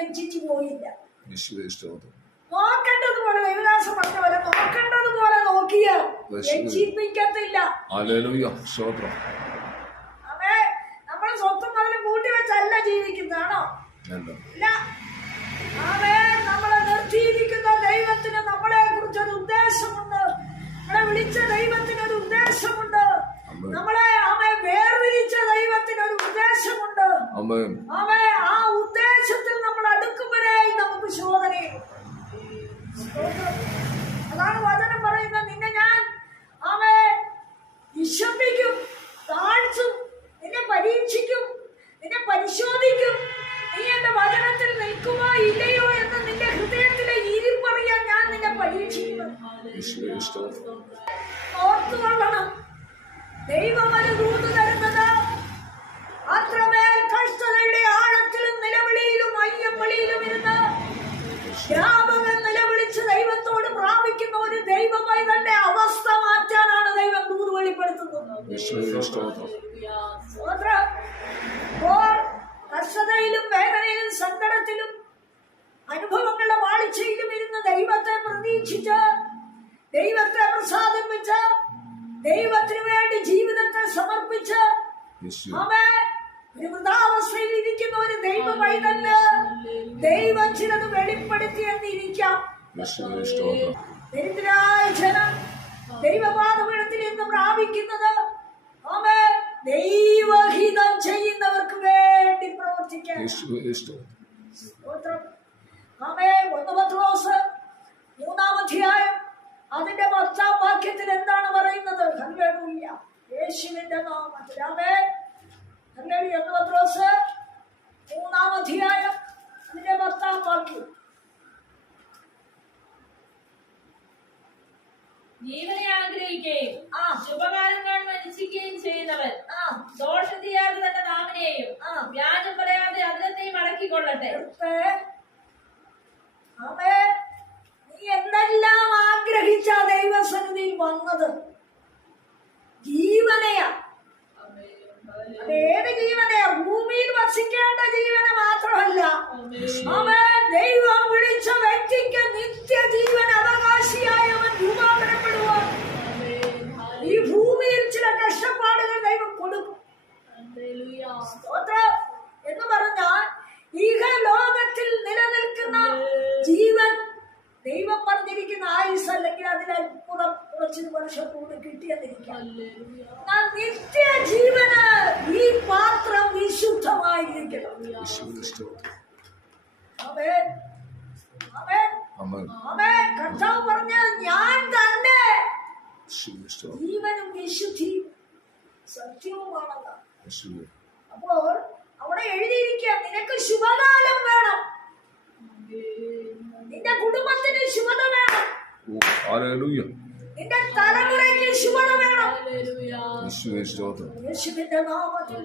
ലജ്ജിച്ചു പോയില്ല. നോക്കേണ്ടതുപോലെ ദൈവദാസൻ പറഞ്ഞ പോലെ നോക്കേണ്ടതുപോലെ നോക്കിയാൽ ലജ്ജിപ്പിക്കത്തില്ല. അവേ നമ്മൾ സ്വത്തും മുതലും കൂട്ടി വെച്ചല്ല ജീവിക്കുന്നതാണോ? ഇല്ല. അവേ നമ്മളെ നിർത്തിയിരിക്കുന്ന ദൈവത്തിന് നമ്മളെ കുറിച്ചൊരു ഉദ്ദേശമുണ്ട്. നമ്മളെ വിളിച്ച ദൈവത്തിനൊരു ഉദ്ദേശമുണ്ട്. നമ്മളെ വേർതിരിച്ച ദൈവത്തിനൊരു ഉദ്ദേശമുണ്ട്. അവേ ആ ഉദ്ദേശത്തിൽ നമ്മൾ അടുക്കുമ്പോഴേ നമുക്ക് ശോധനയും. അതാണ് വചനം പറയുന്നത്. നിന്നെ ഞാൻ വിശപ്പിക്കും, താഴ്ചും, നിന്നെ പരീക്ഷിക്കും, നിന്നെ പരിശോധിക്കും. നീ എന്റെ വചനത്തിൽ നിൽക്കുമോ ഇല്ലയോ എന്ന് നിന്റെ ഹൃദയത്തിലെ ഇരിപ്പറിയാൻ ഞാൻ നിന്നെ പരീക്ഷിക്കുന്നു. ഓർത്തുകൊള്ളണം, ദൈവം അനുഭൂതി തരുന്നത് അത്രമേൽ കഷ്ടതയുടെ ആഴത്തിലും നിലവിളിയിലും അയ്യമ്പളിയിലും ഇരുന്ന് വ്യാപകം നിലവിളിച്ച് ദൈവത്തോട് പ്രാപിക്കുന്ന ഒരു ദൈവമായി തന്റെ അവസ്ഥ മാറ്റാനാണ് ദൈവം ദൂത് വെളിപ്പെടുത്തുന്നത്. കഷ്ടതയിലും വേദനയിലും സങ്കടത്തിലും അനുഭവങ്ങളുടെ വാളിച്ചയിലും ഇരുന്ന് ദൈവത്തെ പ്രതീക്ഷിച്ച് ദൈവത്തെ പ്രസാദിപ്പിച്ച് ദൈവത്തിന് വേണ്ടി ജീവിതത്തെ സമർപ്പിച്ച് ഒരു വൃതാവസ്ഥയിൽ ഇരിക്കുന്ന ഒരു ദൈവ പൈതല് ദൈവം ചിലത് വെളിപ്പെടുത്തിയെന്നിരിക്കാം. ദരിദ്രരായ ജനം ദൈവപാദപീഠത്തിൽ നിന്ന് പ്രാപിക്കുന്നത് ദൈവഹിതം ചെയ്യുന്നവർക്ക് വേണ്ടി പ്രവർത്തിക്കാൻ. 1 പത്രോസ് 3-ാം അധ്യായം അതിന്റെ 10-ാം വാക്യത്തിൽ എന്താണ് പറയുന്നത്? ഹല്ലേലൂയ, യേശുവിന്റെ നാമത്തിൽ ആമേൻ. ഹല്ലേലൂയ. 1 പത്രോസ് 3-ാം അധ്യായം അതിന്റെ 10-ാം വാക്യം. ജീവനെ ആഗ്രഹിക്കുകയും ശുഭകാലം കാണുവാൻ ഇച്ഛിക്കുകയും ചെയ്യുന്നവൻ ദോഷം ചെയ്യാതെ തന്റെ നാമിനെയും വ്യാജം പറയാതെ അതിനെയും അടക്കിക്കൊള്ളട്ടെ. നീ എന്തെല്ലാം ആഗ്രഹിച്ച ദൈവസന്നിധിയിൽ വന്നത്? ജീവനെയാ. അതേത് ജീവനെയാ? ഭൂമിയിൽ വസിക്കേണ്ട ജീവന മാത്രമല്ല, ദൈവം വിളിച്ച വ്യക്തിക്ക് നിത്യജീവൻ അവകാശിയായവൻ രൂപാന്തരപ്പെടുവാൻ ഈ ഭൂമിയിൽ ചില കഷ്ടപ്പാടുകൾ ദൈവം കൊടുക്കും. എന്ന് പറഞ്ഞാൽ ലോകത്തിൽ നിലനിൽക്കുന്ന ജീവൻ ദൈവം പറഞ്ഞിരിക്കുന്ന ആയുസ് അല്ലെങ്കിൽ അതിലപ്പുറം കുറച്ച് വർഷം കൂടി കിട്ടിയെന്നിരിക്കാം. നിത്യജീവന് ഈ പാത്രം വിശുദ്ധമായിരിക്കണം. കർത്താവ് പറഞ്ഞ ഞാൻ തന്നെ ജീവനും വിശുദ്ധിയും സത്യവുമാണെന്ന്. അപ്പോൾ അവിടെ എഴുതിയിരിക്കുക, നിനക്ക് ശുഭകാലം വേണം, നിന്റെ കുടുംബത്തിന് ശുഭത വേണം, നിന്റെ തലമുറയ്ക്ക് ശുഭത വേണം. യേശുവിന്റെ നാമത്തിൽ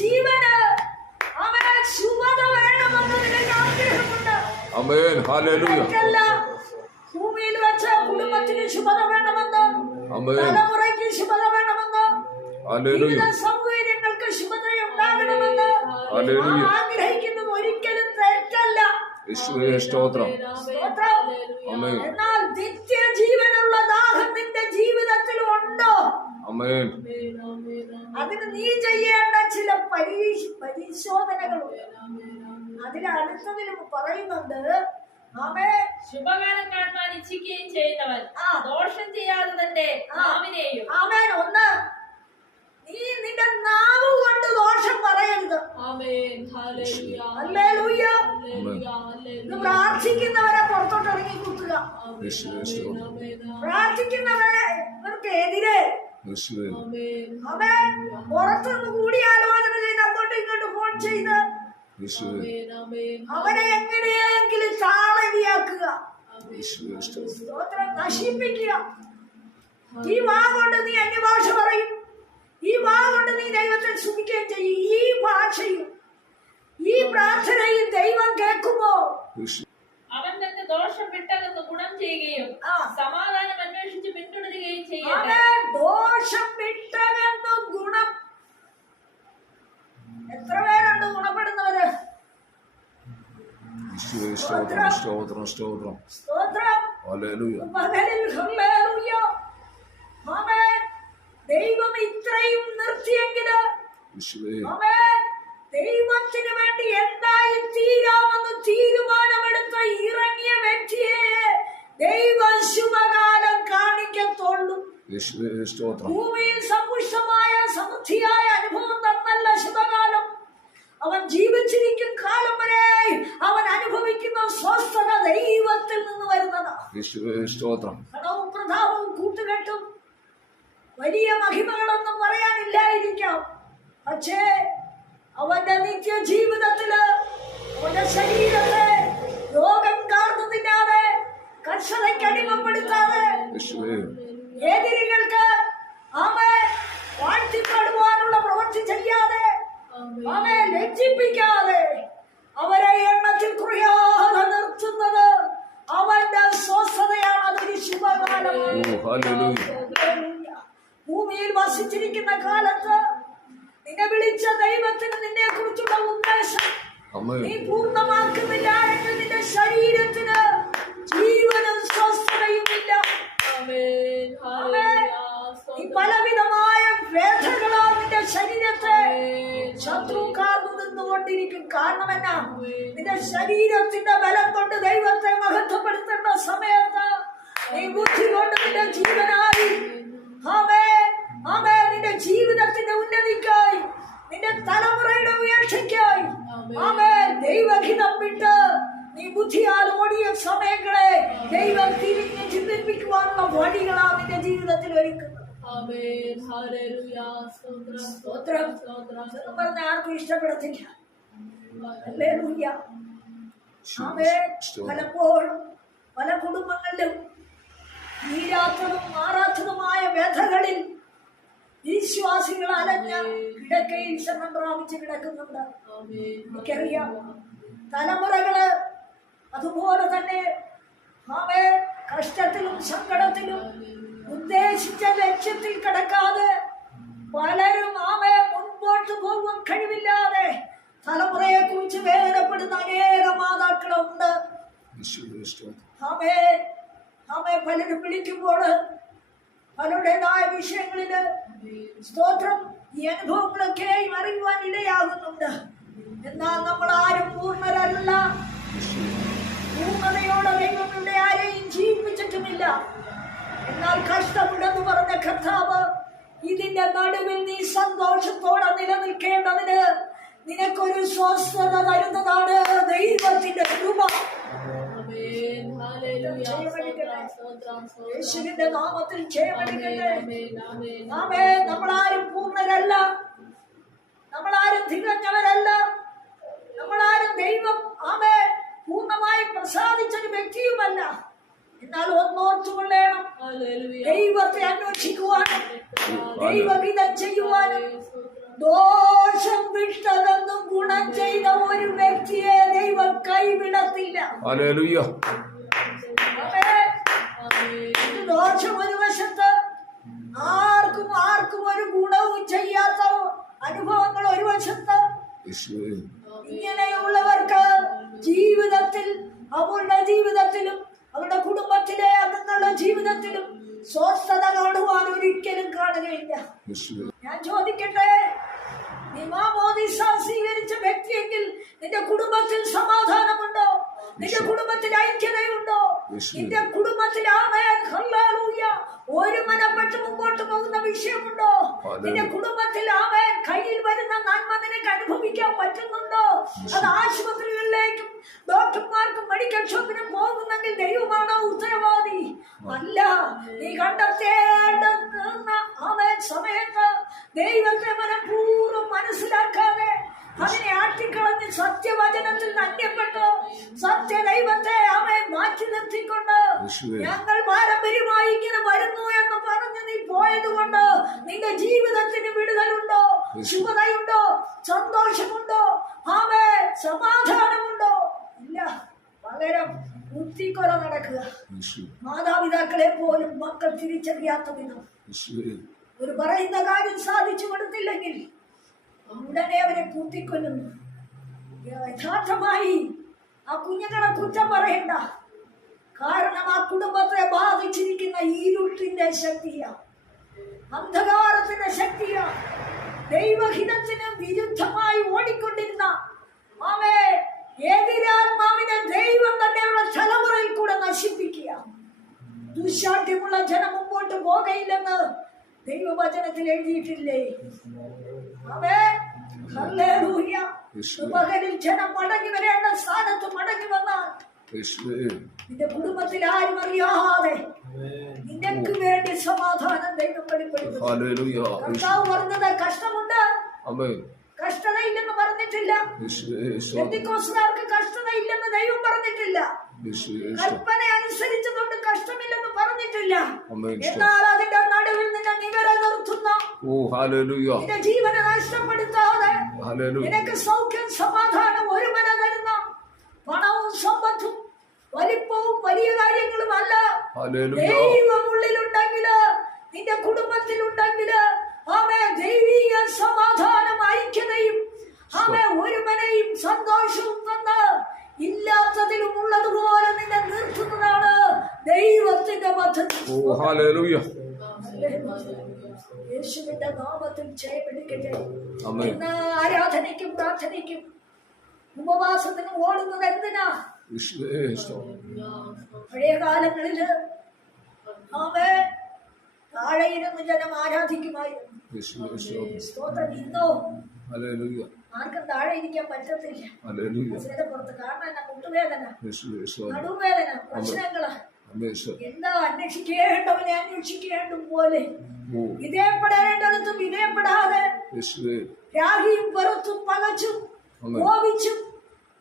ജീവന് ശുഭത വേണമെന്ന് നിനക്ക് ആഗ്രഹമുണ്ട്. ഭൂമിയിൽ വെച്ച കുടുംബത്തിന് ശുഭത വേണമെന്ന്, തലമുറയ്ക്ക് ശുഭത വേണമെന്ന്, സൗകര്യങ്ങൾക്ക് ശുഭതയുണ്ടാകണമെന്ന് ആഗ്രഹിക്കുന്നത് ഒരിക്കലും തെറ്റല്ല. എന്നാൽ നിത്യജീവനുള്ള ദാഹം നിന്റെ ജീവിതത്തിൽ ഉണ്ടോ? അതിന് നീ ചെയ്യേണ്ട ചില പരിശോധനകളുണ്ട്. അതിലടുത്തതിൽ പറയുന്നുണ്ട്, ശുഭകാലം കാണുവാൻ ഇച്ഛിക്കുകയും ചെയ്യുന്നവൻ ദോഷം ചെയ്യാതെ തന്റെ നാവിനെയും. ഒന്ന്, നീ നിന്റെ നാവ് കൊണ്ട് ദോഷം പറയരുത്. പ്രാർത്ഥിക്കുന്നവരെ പുറത്തോട്ട് ഇറങ്ങി കുത്തുക. പ്രാർത്ഥിക്കുന്നവർക്ക് എതിരെ പുറത്തുനിന്ന് കൂടിയാലോചന ചെയ്ത് അങ്ങോട്ടും ഇങ്ങോട്ടും ഫോൺ ചെയ്ത് അവനെ എങ്ങനെയെങ്കിലും താളവിയാക്കുക, നശിപ്പിക്കുക. ഈ വാ കൊണ്ട് നീ അന്യഭാഷ പറയും, ഈ വാ കൊണ്ട് നീ ദൈവത്തെ സ്തുതിക്കുകയും ചെയ്യും. ഈ ഭാഷയും ഈ പ്രാർത്ഥനയും ദൈവം കേൾക്കുമോ? അവൻ തന്റെ ദോഷം വിട്ടകന്ന് ഗുണം ചെയ്യുകയും സമാധാനം അന്വേഷിച്ച് പിന്തുടരുകയും ചെയ്യും. ദോഷം വിട്ടകന്ന് എത്ര പേരുണ്ട് ഗുണപ്പെടുന്നവര്? യേശുവേ സ്തോത്രം സ്തോത്രം സ്തോത്രം. സ്തോത്രം. ഹല്ലേലൂയ. പകലിൽ ഹല്ലേലൂയ. ആമേൻ. ദൈവം ഇത്രയും നിർത്തിയെങ്കില് യേശുവേ ആമേൻ, ദൈവത്തിന് വേണ്ടി എന്തായി തീരാമെന്ന് തീരുമാനമെടുത്ത് ഇറങ്ങിയ വ്യക്തിയെ ദൈവം ശുഭകാലം കാണിക്കത്തുള്ളൂ. യേശുവേ സ്തോത്രം. ഭൂമിയിൽ സമ്പുഷ്ടമായ സമൃദ്ധിയായ അനുഭവം തന്നല്ല ശുഭകാലം. അവൻ ജീവിച്ചിരിക്കും കാലം വരെ അവൻ അനുഭവിക്കുന്ന സ്വസ്ഥത ദൈവത്തിൽ നിന്ന് വരുന്നതാണ്. യേശുവേ സ്തോത്രം. കടവും പ്രതാപവും കൂട്ടുകെട്ടും വലിയ മഹിമകളൊന്നും പറയാനില്ലായിരിക്കാം. പക്ഷേ അവന്റെ നിത്യജീവിതത്തില് അവന്റെ ശരീരത്തെ രോഗം കാർന്നു തിന്നാതെ, കർഷകയ്ക്ക് അടിമപ്പെടുത്താതെ, യേശുവേ എതിരികൾക്ക് അവൻ വാഴ്ത്തിപ്പാടുവാനുള്ള പ്രവൃത്തി ചെയ്യാതെ, അവനെ ലജ്ജിപ്പിക്കാതെ, അവരെ എണ്ണത്തിൽ കുറയാതെ നിർത്തുന്നത് അവന്റെ സ്വസ്ഥതയാണ്. അതൊരു ശുഭകാലമാണ്. ഓ ഹല്ലേലൂയ. ഭൂമിയിൽ വസിച്ചിരിക്കുന്ന കാലത്ത് നിന്നെ വിളിച്ച ദൈവത്തിന് നിന്നെ കുറിച്ചുള്ള ഉദ്ദേശം ആമേൻ. നീ പൂർണ്ണമാക്കുന്നില്ല എങ്കിൽ നിന്റെ ശരീരത്തിന് ജീവനും സ്വസ്ഥതയുമില്ല. ആമേൻ. ഹല്ലേലൂയ. ഈ പലവിധമായ വേദനകളാൽ നിന്റെ ശരീരത്തെ ശത്രു കാർന്നു നിന്നുകൊണ്ടിരിക്കും. കാരണം എന്നാ? നിന്റെ ശരീരത്തിന്റെ ബലം കൊണ്ട് ദൈവത്തെ മഹത്വപ്പെടുത്തേണ്ട സമയത്ത് നീ ബുദ്ധി കൊണ്ട് നിന്റെ ജീവനായി, ആമേൻ ആമേൻ, നിന്റെ ജീവിതത്തിന്റെ ഉന്നതിക്കായി, നിന്റെ തലമുറയുടെ ഉയർച്ചയ്ക്കായി, ആമേൻ, ദൈവഹിതം വിട്ട് നീ ബുദ്ധിയാൽ ഓടിയ സമയങ്ങളെ ദൈവം തിരിഞ്ഞ് ചിന്തിപ്പിക്കുവാനുള്ള വഴികളാണ് നിന്റെ ജീവിതത്തിൽ ഒരുക്കുന്നത്. ആമേൻ. ഹല്ലേലൂയ. സ്തോത്രം സ്തോത്രം. സ്തോത്രം. എന്ന് പറഞ്ഞ ആർക്കും ഇഷ്ടപ്പെടത്തില്ല. ഹല്ലേലൂയ. ആമേൻ. പലപ്പോഴും പല കുടുംബങ്ങളിലും തീരാത്തതും മാറാത്തതുമായ വ്യഥകളിൽ വിശ്വാസികൾ അലഞ്ഞ കിടക്കയിൽ ശരണം പ്രാപിച്ച് കിടക്കുന്നുണ്ട്. എനിക്കറിയാം, തലമുറകള് അതുപോലെ തന്നെ ആമേൻ കഷ്ടത്തിലും സങ്കടത്തിലും ഉദ്ദേശിച്ച ലക്ഷ്യത്തിൽ കിടക്കാതെ പലരും ആമേൻ മുൻപോട്ട് പോകുവാൻ കഴിവില്ലാതെ തലമുറയെ കുറിച്ച് വേദനപ്പെടുന്ന അനേക മാതാക്കളുണ്ട്. യേശുവേ സ്തോത്രം. ആമേൻ ആമേൻ. പലരും വിളിക്കുമ്പോൾ പലരുടേതായ വിഷയങ്ങളില് സ്തോത്രം ഈ അനുഭവങ്ങളൊക്കെയും അറിയുവാൻ ഇടയാകുന്നുണ്ട്. എന്നാൽ നമ്മൾ ആരും പൂർണ്ണരല്ല. പൂർണ്ണതയോടെ ദൈവങ്ങളുടെ ആരെയും ജീവിപ്പിച്ചിട്ടുമില്ല. എന്നാൽ കഷ്ടപ്പെടുന്നു പറഞ്ഞ കർത്താവ് ഇതിന്റെ നടുവിൽ നീ സന്തോഷത്തോടെ നിലനിൽക്കേണ്ടതിന് നിനക്കൊരു സ്വസ്ഥത തരുന്നതാണ് ദൈവത്തിന്റെ കൃപ. യേശുവിന്റെ നാമത്തിൽ ജയമടിക്കട്ടെ. ആമേൻ. നമ്മളാരും പൂർണ്ണരല്ല, നമ്മളാരും തികഞ്ഞവരല്ല, നമ്മളാരും ദൈവം ആമേൻ പൂർണ്ണമായും പ്രസാദിച്ചൊരു വ്യക്തിയുമല്ല. എന്നാൽ ഒന്നോർത്തുകൊള്ളേണം, ദൈവത്തെ അന്വേഷിക്കുവാനും ദൈവഹിതം ചെയ്യുവാനും ദോഷം വിട്ടതെന്നും ഗുണം ചെയ്ത ഒരു വ്യക്തിയെ ദൈവം കൈവിടത്തില്ല. ഹല്ലേലൂയ. ദോഷം ഒരു വശത്ത്, ആർക്കും ഒരു ഗുണവും ചെയ്യാത്ത അനുഭവങ്ങൾ ഒരു വശത്ത്, യേശുവേ ഇങ്ങനെയുള്ളവർക്ക് ജീവിതത്തിൽ അവരുടെ ജീവിതത്തിലും അവരുടെ കുടുംബത്തിലെ അംഗങ്ങളുടെ ജീവിതത്തിലും സ്വസ്ഥത കാണുവാൻ ഒരിക്കലും കാണുകയില്ല. യേശുവേ ഞാൻ ചോദിക്കട്ടെ, നീ മാമോദീസ സ്വീകരിച്ച വ്യക്തിയെങ്കിൽ നിന്റെ കുടുംബത്തിൽ സമാധാനമുണ്ടോ? നിന്റെ കുടുംബത്തിൽ ഐക്യതയുണ്ടോ? നിന്റെ കുടുംബത്തിൽ ആമേൻ ഹല്ലേലൂയ ഒരു മനപ്പെട്ട് മുമ്പോട്ട് പോകുന്ന വിഷയമുണ്ടോ? നിന്റെ കുടുംബത്തിൽ ആമേൻ കയ്യിൽ വരുന്ന നന്മ നിനക്ക് അനുഭവിക്കാൻ പറ്റുന്നുണ്ടോ? അത് ആശുപത്രികളിലേക്കും ഡോക്ടർമാർക്കും മെഡിക്കൽ ഷോപ്പിനും പോകുന്നെങ്കിൽ ദൈവമാണോ ഉത്തരവാദി? അല്ല. നീ കണ്ടെത്തേണ്ടുന്ന ആമേൻ സമയത്ത് ദൈവത്തെ മനഃപൂർവ്വം മനസ്സിലാക്കാതെ അതിനെ ആട്ടിക്കളഞ്ഞ് സത്യവചനത്തിൽ അന്യപ്പെട്ടോ സത്യദൈവത്തെ ആമേൻ മാറ്റി നിർത്തിക്കൊണ്ട് ഞങ്ങൾ പാരമ്പര്യമായി ഇങ്ങനെ വരുന്നു എന്ന് പറഞ്ഞ് നീ പോയത് കൊണ്ട് നിന്റെ ജീവിതത്തിന് വിടുതലുണ്ടോ? ശുഭതയുണ്ടോ? സന്തോഷമുണ്ടോ? ആമേൻ സമാധാനമുണ്ടോ? ഇല്ല. പകരം ബുദ്ധിക്കൊല നടക്കുക. മാതാപിതാക്കളെ പോലും മക്കൾ തിരിച്ചറിയാത്ത വിധം ഒരു പറയുന്ന കാര്യം സാധിച്ചു കൊടുത്തില്ലെങ്കിൽ ഉടനെ അവരെ കൂട്ടിക്കൊല്ലുന്നു. യഥാർത്ഥമായി ആ കുഞ്ഞുങ്ങളെ കുറ്റം പറയണ്ട. കാരണം ആ കുടുംബത്തെ ബാധിച്ചിരിക്കുന്ന ഇരുട്ടിന്റെ ശക്തിയാ, അന്ധകാരത്തിന്റെ ശക്തിയാ, ദൈവഹിതത്തിന് വിരുദ്ധമായി ഓടിക്കൊണ്ടിരുന്ന എതിരാത്മാവിനെ ദൈവം തന്നെയുള്ള തലമുറയിൽ കൂടെ നശിപ്പിക്കുക. ദുശാഠ്യമുള്ള ജനം മുമ്പോട്ട് പോകയില്ലെന്ന് ദൈവവചനത്തിൽ എഴുതിയിട്ടില്ലേ? ഹല്ലേലൂയ. പകലിൽ ജനം മടങ്ങി വരേണ്ട സ്ഥാനത്ത് മടങ്ങി വന്നാൽ നിന്റെ കുടുംബത്തിൽ ആരും അറിയാതെ നിനക്ക് വേണ്ടി സമാധാനം ദൈവം വെളിപ്പെടുത്തുന്നു. കർത്താവ് പറഞ്ഞത് കഷ്ടമുണ്ട്, കഷ്ടതയില്ലെന്ന് പറഞ്ഞിട്ടില്ല. പെന്തിക്കോസ്തുകാർക്ക് കഷ്ടതയില്ലെന്ന് ദൈവം പറഞ്ഞിട്ടില്ല. കൽപ്പന അനുസരിച്ചതുകൊണ്ട് കഷ്ടമില്ലെന്ന് പറഞ്ഞിട്ടില്ല. എന്നാൽ അതിന്റെ നടുവിൽ നിന്നെ നിലനിർത്തുന്ന, നിന്റെ ജീവനെ നഷ്ടപ്പെടുത്താതെ നിനക്ക് സൗഖ്യം സമാധാനം ഒരുമന തരുന്ന പണവും സമ്പത്തും വലിപ്പവും വലിയ കാര്യങ്ങളും അല്ല. ദൈവം ഉള്ളിലുണ്ടെങ്കില്, നിന്റെ കുടുംബത്തിലുണ്ടെങ്കില് ദൈവീക സമാധാനം, ഐക്യതയും ഒരുമനയും സന്തോഷവും തന്ന് ഇല്ലാത്തതിലും ഉള്ളതുപോലെ നിന്നെ നിർത്തുന്നതാണ് ദൈവത്തിന്റെ പദ്ധതി. യേശുവിന്റെ നാമത്തിൽ ജയമെടുക്കട്ടെ. ഇന്ന് ആരാധനയ്ക്കും പ്രാർത്ഥനയ്ക്കും ഉപവാസത്തിന് ഓടുന്നത് എന്തിനാ? പഴയ കാലങ്ങളില് താഴെ ഇരുന്ന് ജനം ആരാധിക്കുമായിരുന്നു. സ്തോത്രം. ഇന്നോ ആർക്കും താഴെ ഇരിക്കാൻ പറ്റത്തില്ല. പുറത്ത് കാരണം എന്നാ? മുട്ടുവേദന, നടുവേദന, പ്രശ്നങ്ങള്. എന്താ? അന്വേഷിക്കേണ്ടവനെ അന്വേഷിക്കേണ്ടും പോലെ വിധേയപ്പെടേണ്ടടുത്തും വിധേയപ്പെടാതെ രാഗിയും വെറുത്തും പകച്ചും കോപിച്ചും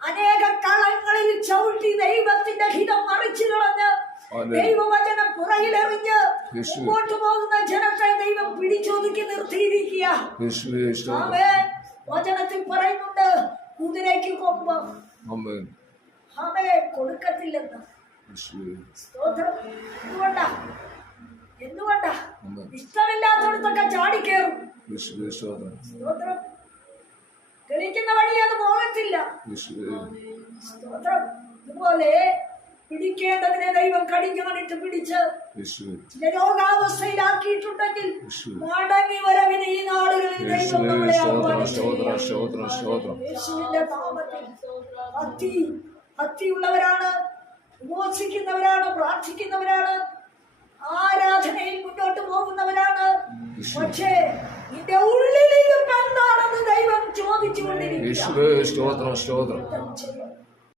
അനേക കളങ്ങളിൽ ചവിട്ടി ദൈവത്തിന്റെ ഹിതം മറിച്ചു കളഞ്ഞ് ദൈവവചനം പുറകിലെറിഞ്ഞ് മുമ്പോട്ട് പോകുന്ന ജനത്തെ ദൈവം പിടിച്ചൊതുക്കി നിർത്തിയിരിക്കുക. വചനത്തിൽ പറയുന്നുണ്ട്, കുതിരയ്ക്ക് കൊമ്പ് കൊടുക്കത്തില്ലെന്ന്. സ്തോത്രം. എന്തുകൊണ്ടാ? ഇഷ്ടമില്ലാത്തടത്തൊക്കെ ചാടിക്കേറും. സ്തോത്രം. തെളിക്കുന്ന വഴി അത് പോകത്തില്ല. സ്തോത്രം. ഇതുപോലെ പിടിക്കേണ്ടതിനെ ദൈവം കടിഞ്ഞാണിട്ട് പിടിച്ച് ചില രോഗാവസ്ഥയിലാക്കിയിട്ടുണ്ടെങ്കിൽ മടങ്ങി വരവിന് ഈ നാടുകളിൽ ദൈവം നമ്മളെ യേശുവിന്റെ നാമത്തിൽ ഭക്തിയുള്ളവരാണ്, ഉപവസിക്കുന്നവരാണ്, പ്രാർത്ഥിക്കുന്നവരാണ്, ആരാധനയിൽ മുന്നോട്ട് പോകുന്നവരാണ്. പക്ഷേ നിന്റെ ഉള്ളിൽ എന്താണെന്ന് ദൈവം ചോദിച്ചുകൊണ്ടിരിക്കുന്നു.